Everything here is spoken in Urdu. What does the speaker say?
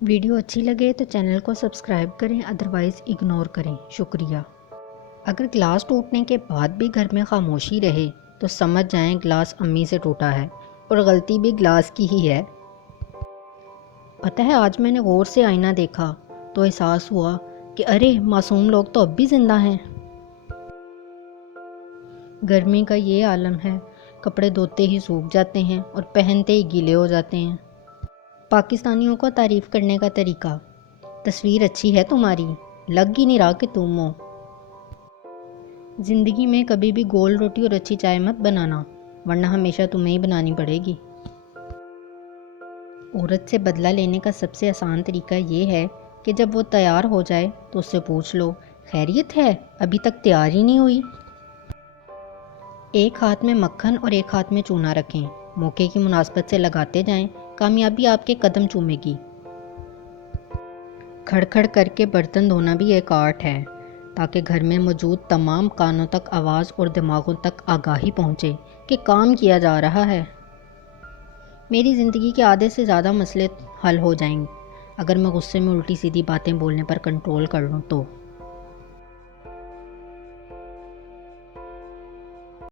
ویڈیو اچھی لگے تو چینل کو سبسکرائب کریں، ادروائز اگنور کریں۔ شکریہ۔ اگر گلاس ٹوٹنے کے بعد بھی گھر میں خاموشی رہے تو سمجھ جائیں گلاس امی سے ٹوٹا ہے اور غلطی بھی گلاس کی ہی ہے۔ پتہ ہے آج میں نے غور سے آئینہ دیکھا تو احساس ہوا کہ ارے معصوم لوگ تو اب بھی زندہ ہیں۔ گرمی کا یہ عالم ہے، کپڑے دھوتے ہی سوکھ جاتے ہیں اور پہنتے ہی گیلے ہو جاتے ہیں۔ پاکستانیوں کو تعریف کرنے کا طریقہ: تصویر اچھی ہے تمہاری، لگ ہی نہیں رہا کہ تم ہو۔ زندگی میں کبھی بھی گول روٹی اور اچھی چائے مت بنانا، ورنہ ہمیشہ تمہیں ہی بنانی پڑے گی۔ عورت سے بدلہ لینے کا سب سے آسان طریقہ یہ ہے کہ جب وہ تیار ہو جائے تو اس سے پوچھ لو، خیریت ہے؟ ابھی تک تیار ہی نہیں ہوئی۔ ایک ہاتھ میں مکھن اور ایک ہاتھ میں چونا رکھیں، موقع کی مناسبت سے لگاتے جائیں، کامیابی آپ کے قدم چومے گی۔ کھڑ کھڑ کر کے برتن دھونا بھی ایک آرٹ ہے، تاکہ گھر میں موجود تمام کانوں تک آواز اور دماغوں تک آگاہی پہنچے کہ کام کیا جا رہا ہے۔ میری زندگی کے آدھے سے زیادہ مسئلے حل ہو جائیں اگر میں غصے میں الٹی سیدھی باتیں بولنے پر کنٹرول کر لوں تو۔